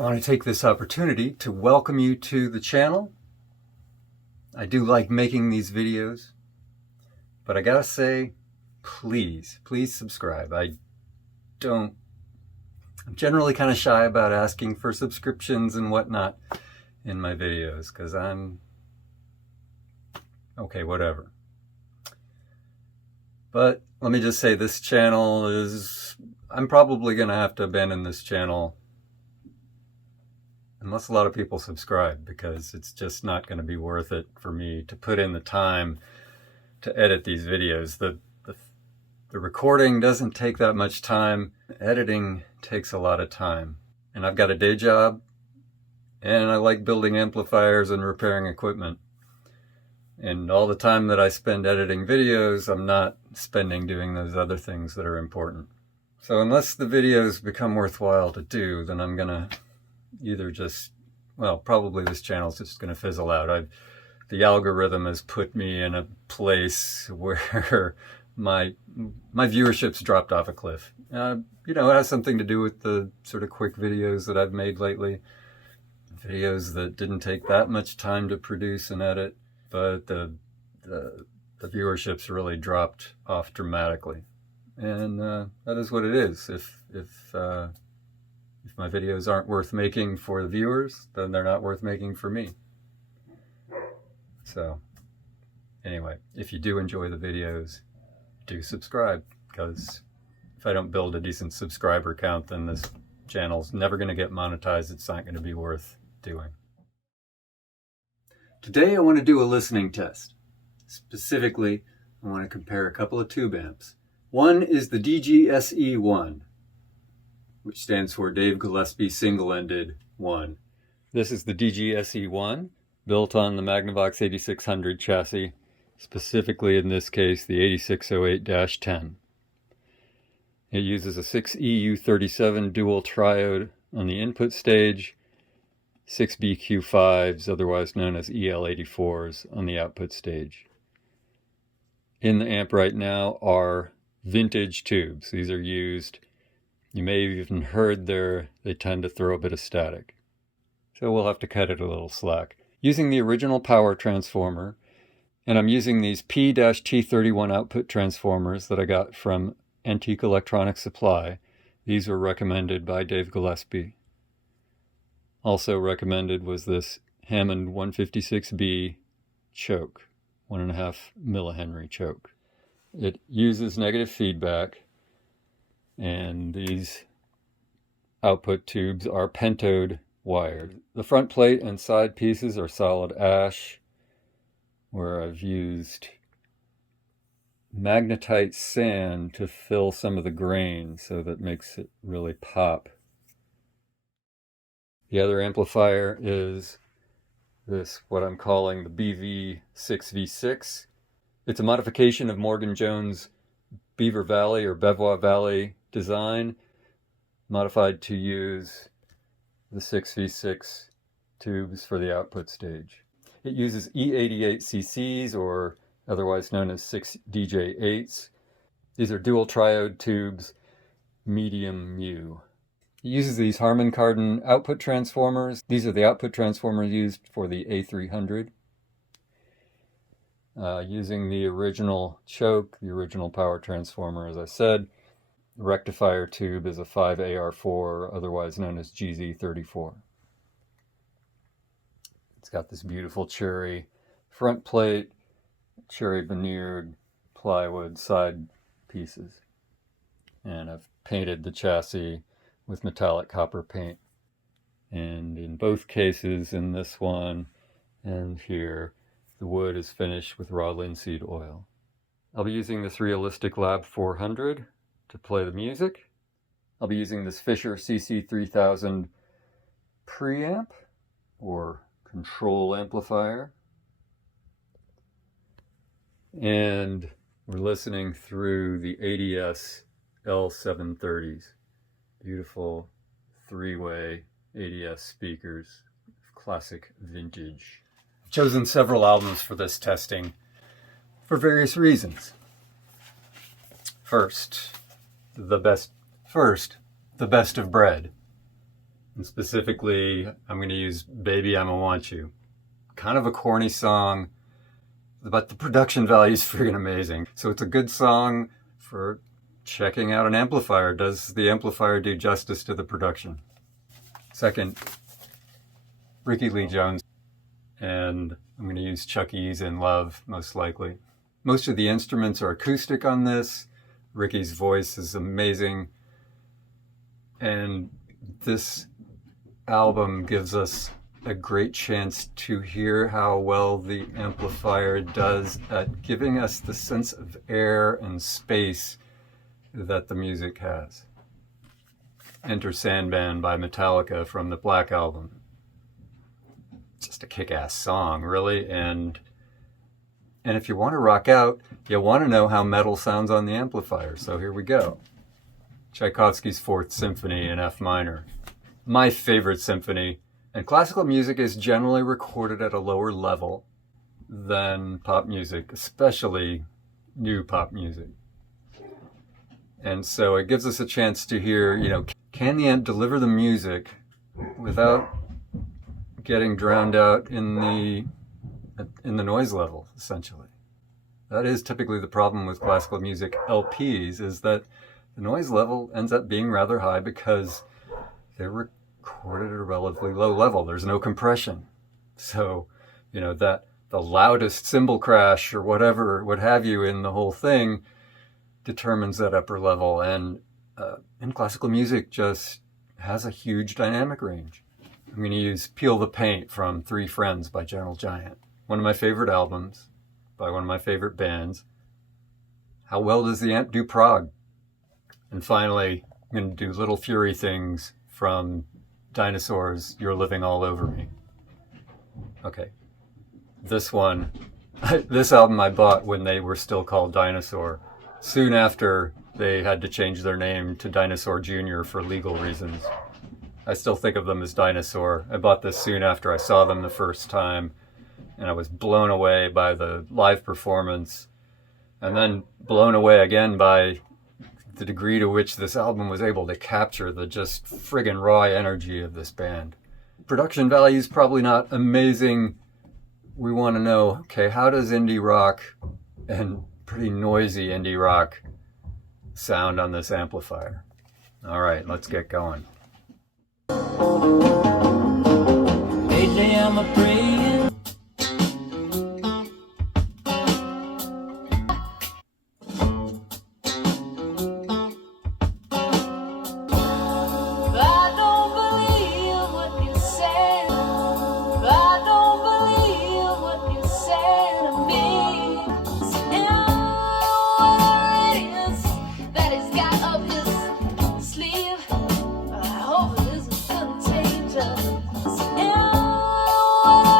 I want to take this opportunity to welcome you to the channel. I do like making these videos, but I gotta say, please subscribe. I'm generally kind of shy about asking for subscriptions and whatnot in my videos, because okay, whatever. But let me just say, this channel I'm probably gonna have to abandon this channel unless a lot of people subscribe, because it's just not going to be worth it for me to put in the time to edit these videos. The recording doesn't take that much time. Editing takes a lot of time. And I've got a day job, and I like building amplifiers and repairing equipment. And all the time that I spend editing videos, I'm not spending doing those other things that are important. So unless the videos become worthwhile to do, then I'm going to either probably this channel's just going to fizzle out. The algorithm has put me in a place where my viewership's dropped off a cliff. It has something to do with the sort of quick videos that I've made lately. Videos that didn't take that much time to produce and edit, but the viewership's really dropped off dramatically. And that is what it is. If my videos aren't worth making for the viewers, then they're not worth making for me. So anyway, if you do enjoy the videos, do subscribe, because if I don't build a decent subscriber count, then this channel's never going to get monetized. It's not going to be worth doing. Today I want to do a listening test. Specifically, I want to compare a couple of tube amps. One is the DGSE-1, which stands for Dave Gillespie Single-Ended 1. This is the DGSE-1, built on the Magnavox 8600 chassis, specifically in this case the 8608-10. It uses a 6EU37 dual triode on the input stage, 6 BQ5s, otherwise known as EL84s, on the output stage. In the amp right now are vintage tubes. These are used. You may have even heard they tend to throw a bit of static. So we'll have to cut it a little slack. Using the original power transformer, and I'm using these P-T31 output transformers that I got from Antique Electronics Supply. These were recommended by Dave Gillespie. Also recommended was this Hammond 156B choke, 1.5 millihenry choke. It uses negative feedback, and these output tubes are pentode wired. The front plate and side pieces are solid ash, where I've used magnetite sand to fill some of the grain, so that makes it really pop. The other amplifier is this, what I'm calling the BV6V6. It's a modification of Morgan Jones' Bevois Valley or Bevois Valley design, modified to use the 6V6 tubes for the output stage. It uses E88CCs, or otherwise known as 6DJ8s. These are dual triode tubes, medium mu. It uses these Harman Kardon output transformers. These are the output transformers used for the A300. Using the original choke, the original power transformer, as I said. The rectifier tube is a 5AR4, otherwise known as GZ34. It's got this beautiful cherry front plate, cherry veneered plywood side pieces. And I've painted the chassis with metallic copper paint. And in both cases, in this one and here, the wood is finished with raw linseed oil. I'll be using this Realistic Lab 400 to play the music. I'll be using this Fisher CC3000 preamp, or control amplifier. And we're listening through the ADS L730s. Beautiful three-way ADS speakers, classic vintage. I've chosen several albums for this testing for various reasons. First, the best of bread. And specifically, I'm going to use Baby I'ma Want You. Kind of a corny song, but the production value is friggin' amazing. So it's a good song for checking out an amplifier. Does the amplifier do justice to the production? Second, Rickie Lee Jones. And I'm going to use Chuck E's In Love, most likely. Most of the instruments are acoustic on this. Rickie's voice is amazing. And this album gives us a great chance to hear how well the amplifier does at giving us the sense of air and space that the music has. Enter Sandman by Metallica from the Black Album. Just a kick-ass song, really, and if you want to rock out, you want to know how metal sounds on the amplifier, so here we go. Tchaikovsky's Fourth Symphony in F minor. My favorite symphony. And classical music is generally recorded at a lower level than pop music, especially new pop music. And so it gives us a chance to hear, can the amp deliver the music without getting drowned out in the noise level, essentially. That is typically the problem with classical music LPs, is that the noise level ends up being rather high because they're recorded at a relatively low level. There's no compression. So, that the loudest cymbal crash or whatever, what have you, in the whole thing determines that upper level. And classical music just has a huge dynamic range. I'm going to use Peel the Paint from Three Friends by Gentle Giant. One of my favorite albums by one of my favorite bands. How well does the amp do prog? And finally, I'm going to do Little Fury Things from Dinosaur's You're Living All Over Me. Okay, this album I bought when they were still called Dinosaur, soon after they had to change their name to Dinosaur Jr. for legal reasons. I still think of them as Dinosaur. I bought this soon after I saw them the first time, and I was blown away by the live performance, and then blown away again by the degree to which this album was able to capture the just friggin' raw energy of this band. Production value is probably not amazing. We want to know, okay, how does indie rock and pretty noisy indie rock sound on this amplifier? All right, let's get going. Lately I'm a praying. I don't believe what you say. I don't believe what you say to me. And what it is that he's got up his sleeve, I hope it isn't contagious. And what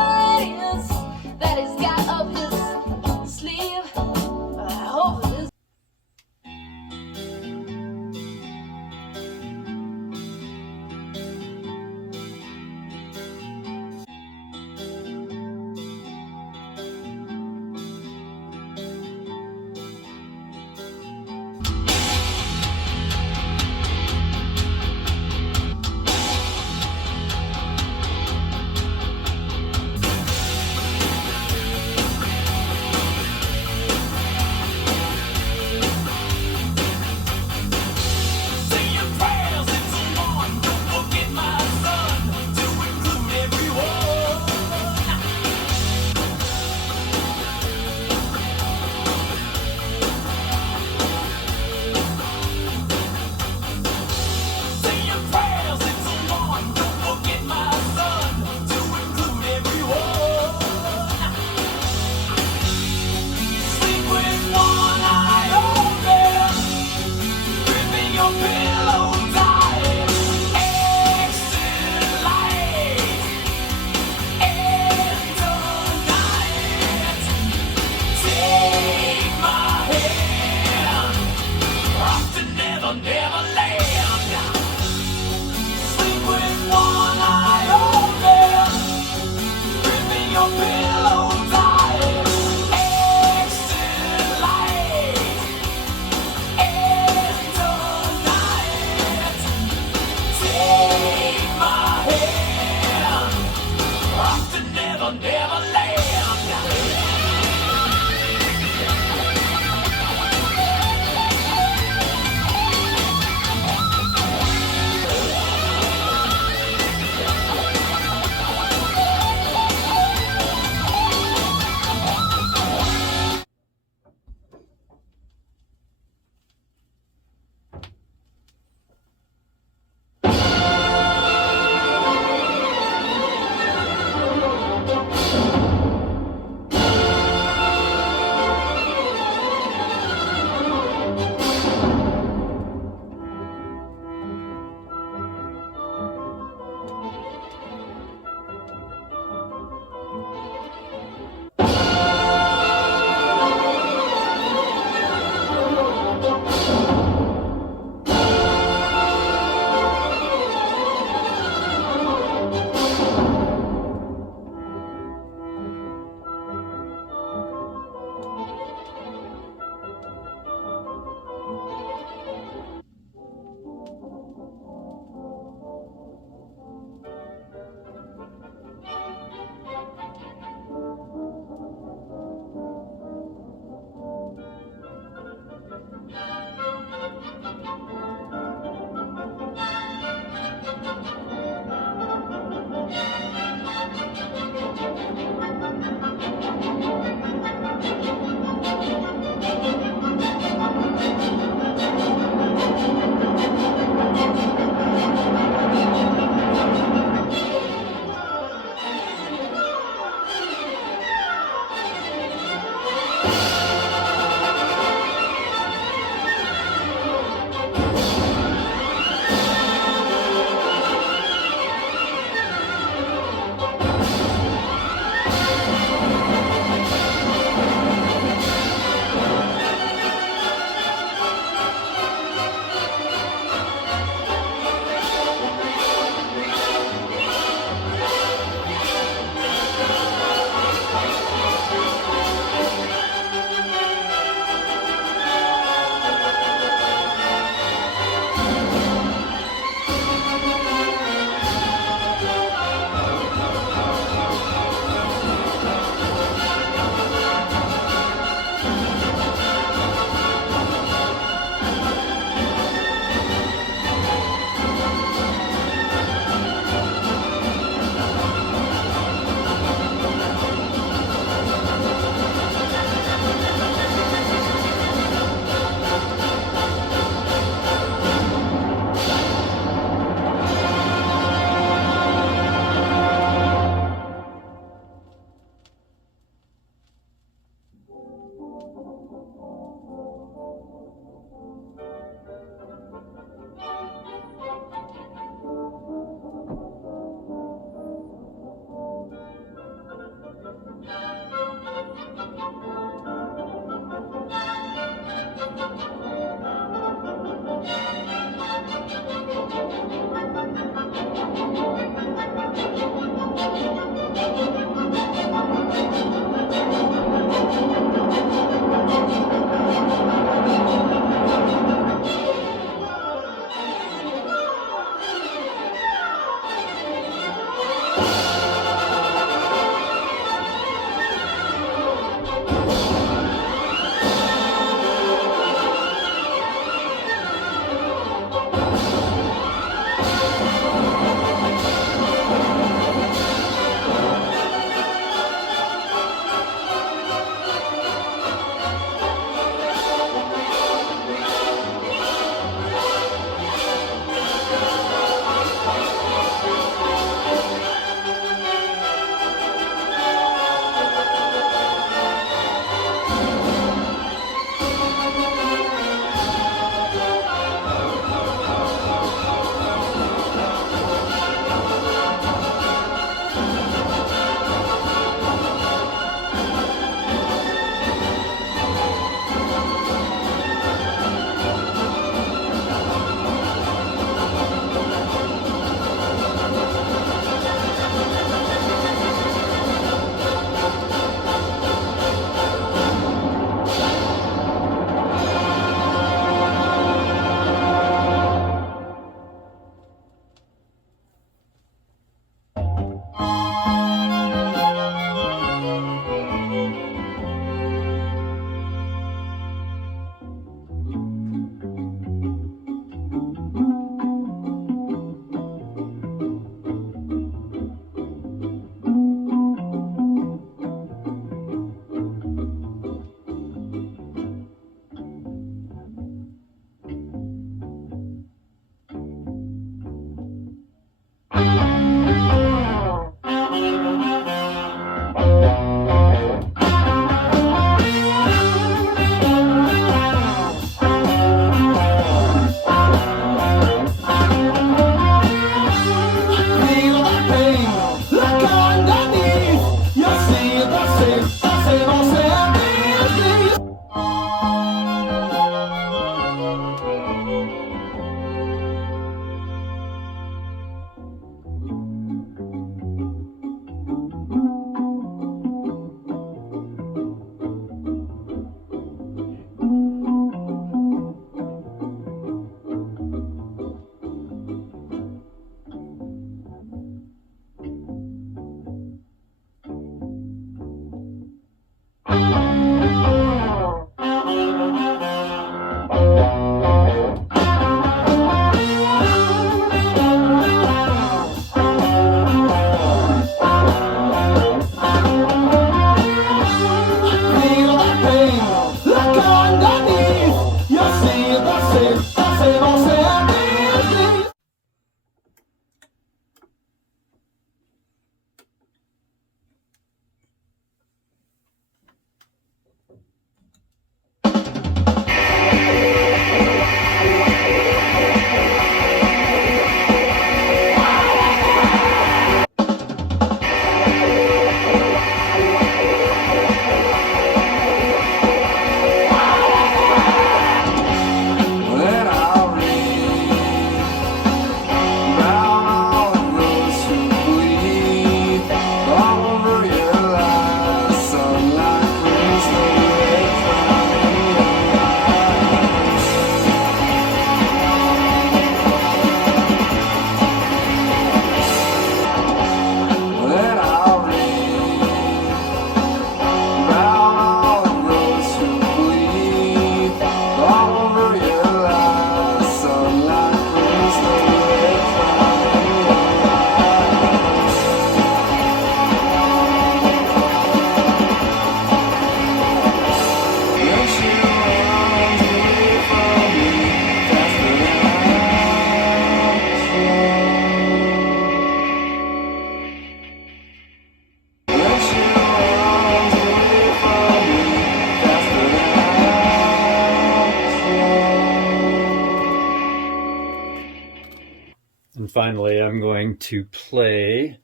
And finally, I'm going to play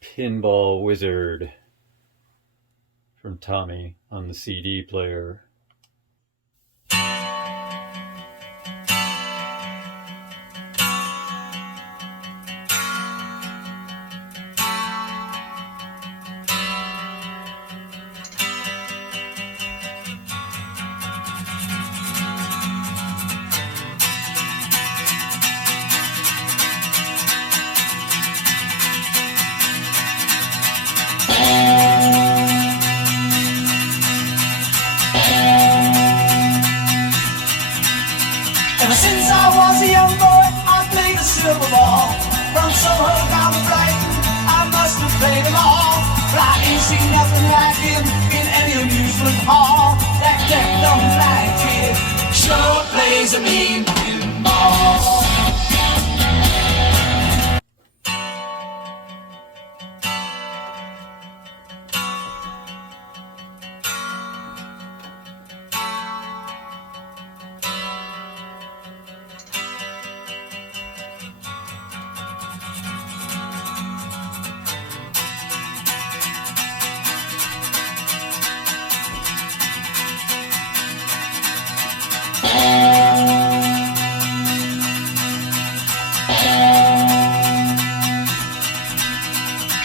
Pinball Wizard from Tommy on the CD player. Ever since I was a young boy, I played the silver ball. From Soho down to Brighton, I must have played them all. But I ain't seen nothing like him in any amusement hall. That deaf-dumb blind kid sure plays a mean pinball.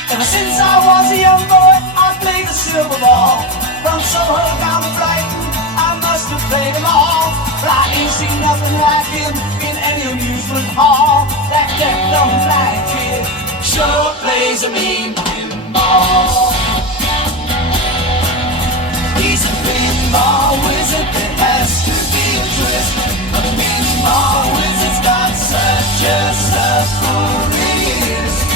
Ever since I was a young boy, I played the silver ball. From Soho down to Brighton, I must have played them all. But I ain't seen nothing like him in any amusement hall. That deaf-dumb blind kid sure plays a mean pinball. He's a pinball wizard that has to be a twist. A pinball wizard's got such a stuff for ears.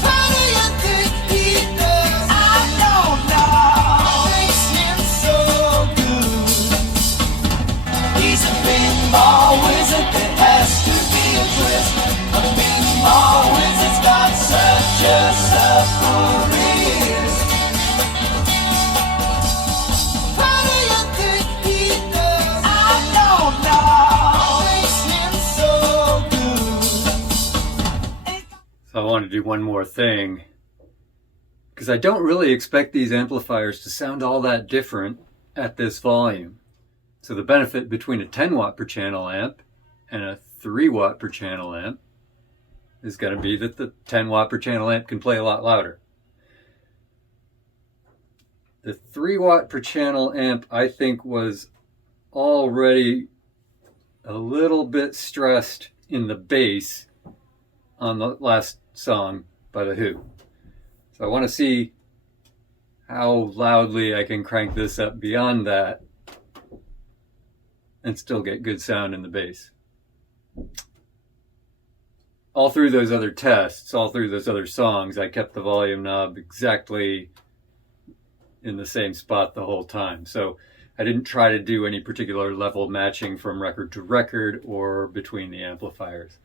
How do you think he does? I don't know. Makes him so good. He's a pinball wizard that has to be a twist. A pinball wizard's got such a stuff for ears. How do you think he does? I don't know. Makes him so good. So I want to do one more thing, because I don't really expect these amplifiers to sound all that different at this volume. So the benefit between a 10 watt per channel amp and a 3 watt per channel amp is going to be that the 10 watt per channel amp can play a lot louder. The 3 watt per channel amp, I think, was already a little bit stressed in the bass on the last song by The Who. So I want to see how loudly I can crank this up beyond that and still get good sound in the bass. All through those other tests, all through those other songs, I kept the volume knob exactly in the same spot the whole time. So I didn't try to do any particular level matching from record to record or between the amplifiers.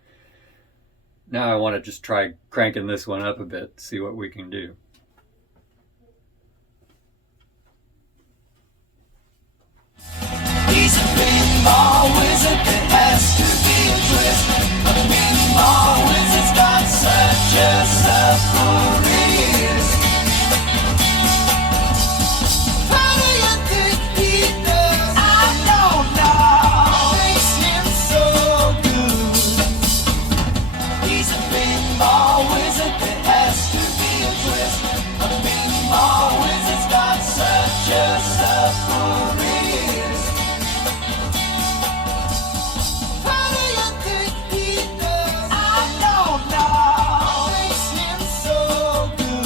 Now I want to just try cranking this one up a bit, see what we can do. He's a pinball wizard that has to be a twist. A pinball wizard's got such a stuff for ears. How do you think he does? I don't know. Makes him so good. He's a pinball wizard that has to be a twist. A pinball wizard's got such a stuff for ears. How do you think he does? I don't know. Makes him so good.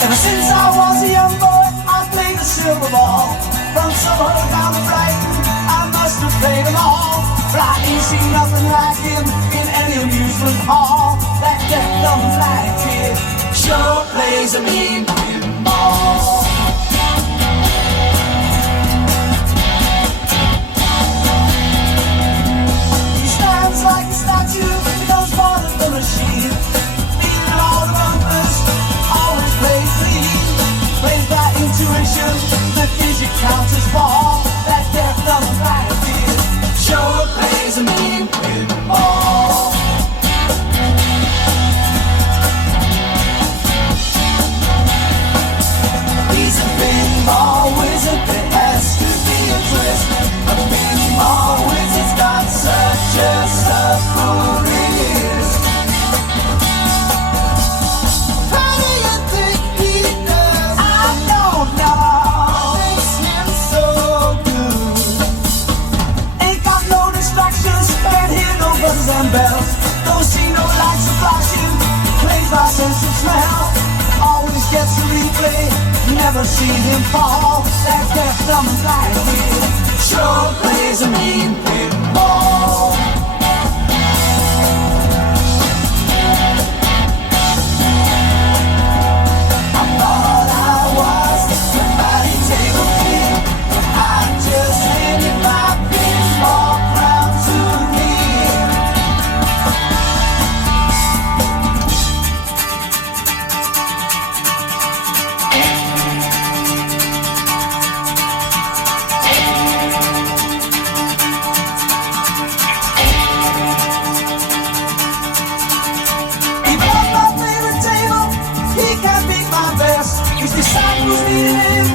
Ever since I was a young boy, I played the silver ball. From Soho down to Brighton, I must played them all, but I ain't seen nothing like him in any amusement hall. That deaf, dumb, blind kid sure plays a mean pinball. He stands like a statue, he knows more than the machine. Beating all the bumpers, always plays clean. Plays by intuition, the digit counts as ball. That deaf, dumb, blind kid sure plays a mean pinball. He's a pinball wizard, there has to be a twist. A pinball wizard's got such a supple wrist. How do you think he does? I don't know. Makes him so good. Ain't got no distractions, can't hear no buzzers and bells. Don't see no lights flashing, plays by sense of smell. Always gets a replay, never seen him fall. That deaf, dumb, blind kid sure plays a mean pinball. I thought I was the mighty table king, but I just handed my pinball crown to him. He bought my favorite table, he can't beat my best. His disciples needed him,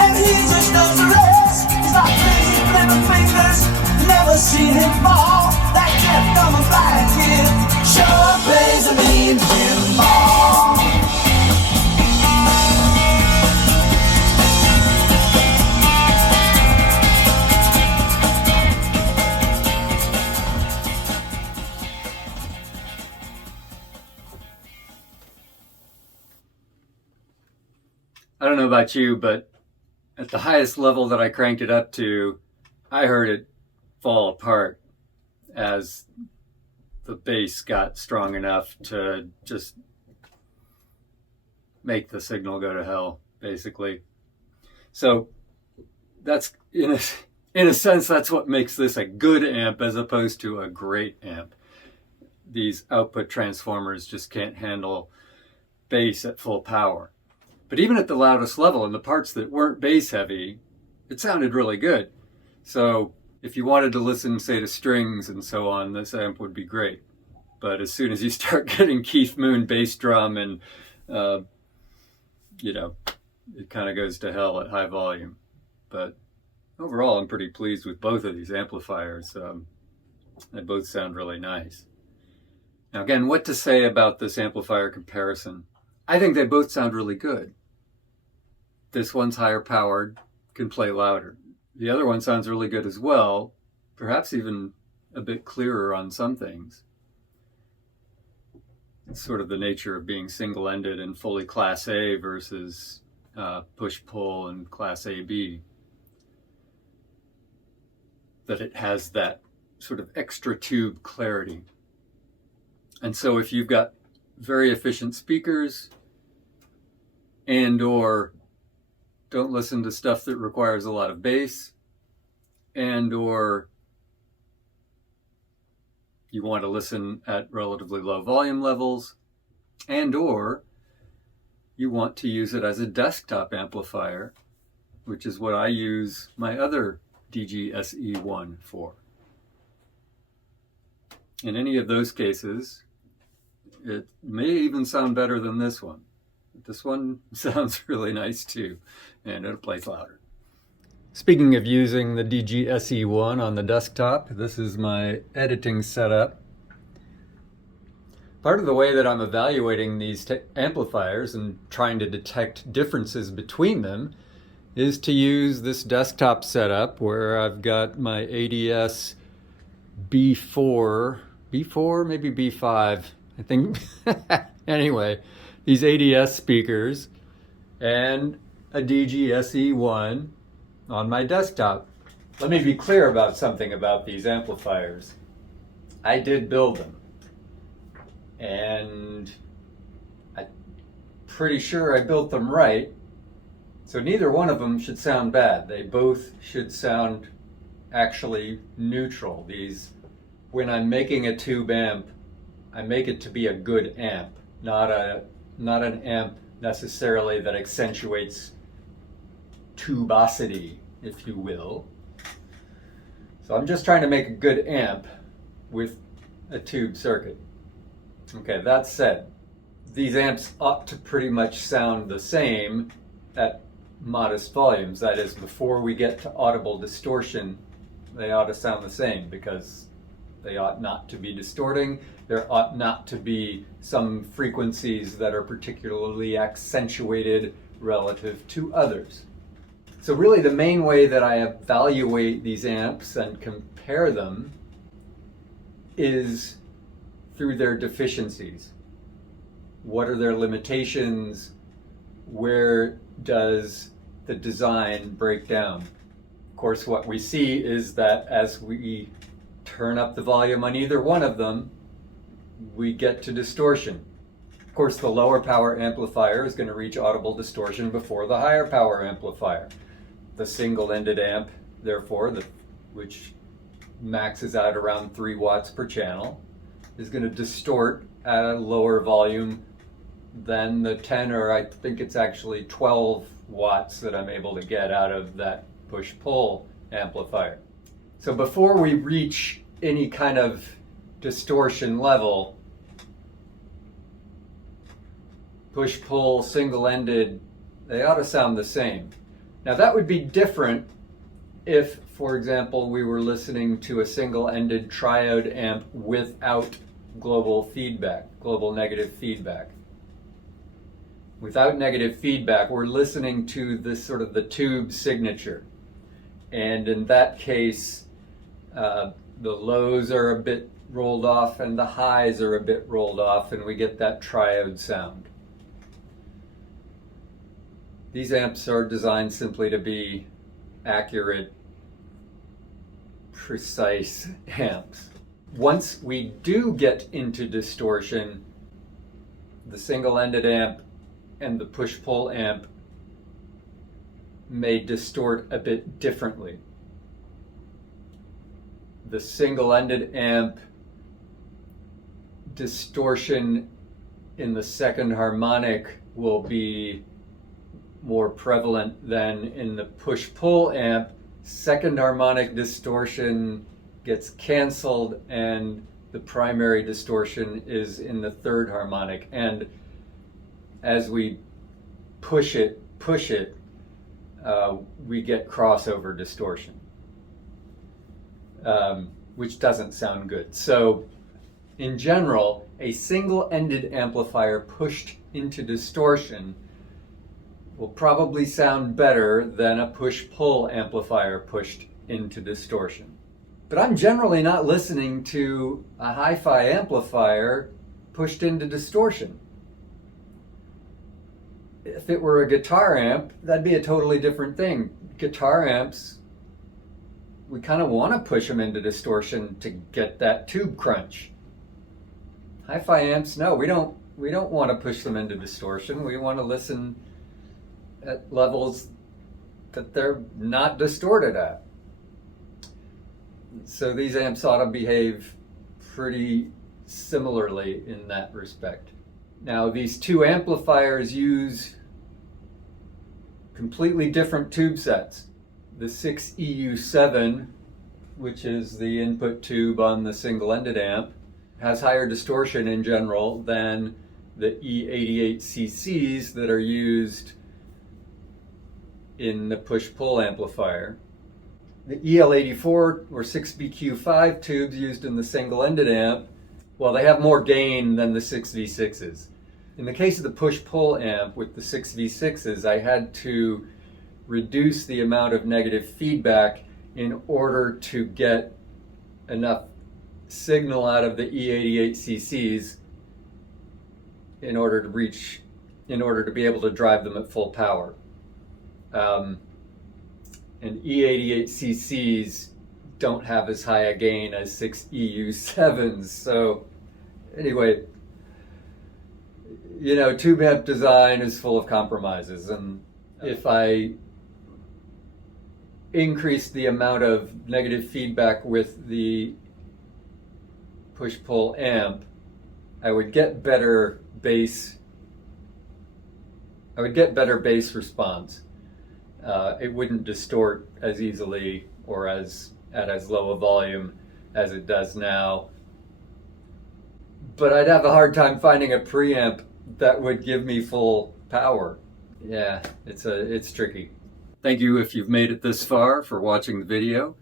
and he just knows the rest. He's got crazy flipping fingers, never seen him fall. That deaf, dumb, and blind kid sure plays a mean pinball. I don't know about you, but at the highest level that I cranked it up to, I heard it fall apart as the bass got strong enough to just make the signal go to hell, basically. So that's, in a sense, that's what makes this a good amp as opposed to a great amp. These output transformers just can't handle bass at full power. But even at the loudest level, in the parts that weren't bass heavy, it sounded really good. So if you wanted to listen, say, to strings and so on, this amp would be great. But as soon as you start getting Keith Moon bass drum and, it kind of goes to hell at high volume. But overall, I'm pretty pleased with both of these amplifiers. They both sound really nice. Now again, what to say about this amplifier comparison? I think they both sound really good. This one's higher powered, can play louder. The other one sounds really good as well, perhaps even a bit clearer on some things. It's sort of the nature of being single-ended and fully Class A versus push-pull and Class AB. That it has that sort of extra tube clarity. And so if you've got very efficient speakers and or don't listen to stuff that requires a lot of bass, and or you want to listen at relatively low volume levels, and or you want to use it as a desktop amplifier, which is what I use my other DG-SE1 for. In any of those cases, it may even sound better than this one. This one sounds really nice too, and it plays louder. Speaking of using the DG-SE1 on the desktop, this is my editing setup. Part of the way that I'm evaluating these amplifiers and trying to detect differences between them is to use this desktop setup where I've got my ADS B4, maybe B5, I think. Anyway, these ADS speakers and a DG-SE1 on my desktop. Let me be clear about something about these amplifiers. I did build them, and I'm pretty sure I built them right, so neither one of them should sound bad. They both should sound actually neutral. When I'm making a tube amp, I make it to be a good amp, not an amp necessarily that accentuates tubosity, if you will. So I'm just trying to make a good amp with a tube circuit. Okay, that said, these amps ought to pretty much sound the same at modest volumes. That is, before we get to audible distortion, they ought to sound the same, because they ought not to be distorting. There ought not to be some frequencies that are particularly accentuated relative to others. So really the main way that I evaluate these amps and compare them is through their deficiencies. What are their limitations? Where does the design break down? Of course, what we see is that as we turn up the volume on either one of them, we get to distortion. Of course, the lower power amplifier is going to reach audible distortion before the higher power amplifier. The single-ended amp, therefore, which maxes out around 3 watts per channel, is going to distort at a lower volume than the 10, or I think it's actually 12 watts that I'm able to get out of that push-pull amplifier. So before we reach any kind of distortion level, push-pull, single-ended, they ought to sound the same. Now that would be different if, for example, we were listening to a single-ended triode amp without global negative feedback. Without negative feedback, we're listening to this sort of the tube signature. And in that case, the lows are a bit rolled off and the highs are a bit rolled off, and we get that triode sound. These amps are designed simply to be accurate, precise amps. Once we do get into distortion, the single-ended amp and the push-pull amp may distort a bit differently. The single-ended amp distortion in the second harmonic will be more prevalent than in the push-pull amp. Second harmonic distortion gets canceled and the primary distortion is in the third harmonic. And as we push it, we get crossover distortion, which doesn't sound good. So in general, a single-ended amplifier pushed into distortion will probably sound better than a push-pull amplifier pushed into distortion. But I'm generally not listening to a hi-fi amplifier pushed into distortion. If it were a guitar amp, that'd be a totally different thing. Guitar amps, we kind of want to push them into distortion to get that tube crunch. Hi-fi amps, no, we don't want to push them into distortion. We want to listen at levels that they're not distorted at. So these amps ought to behave pretty similarly in that respect. Now, these two amplifiers use completely different tube sets. The 6EU7, which is the input tube on the single-ended amp, has higher distortion in general than the E88CCs that are used in the push-pull amplifier. The EL84 or 6BQ5 tubes used in the single-ended amp, well, they have more gain than the 6V6s. In the case of the push-pull amp with the 6V6s, I had to reduce the amount of negative feedback in order to get enough signal out of the E88CCs in order to be able to drive them at full power. and E88CCs don't have as high a gain as 6 EU7s. So anyway, you know, tube amp design is full of compromises, and if I increase the amount of negative feedback with the push-pull amp, I would get better bass. I would get better bass response. It wouldn't distort as easily or at as low a volume as it does now. But I'd have a hard time finding a preamp that would give me full power. Yeah, it's tricky. Thank you if you've made it this far for watching the video.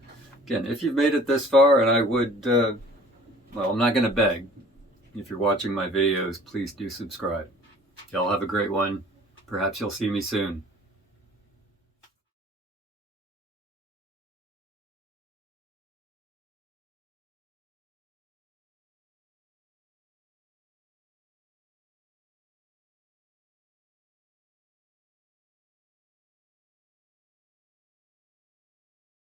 Again, if you've made it this far, and I would, well, I'm not going to beg. If you're watching my videos, please do subscribe. Y'all have a great one. Perhaps you'll see me soon.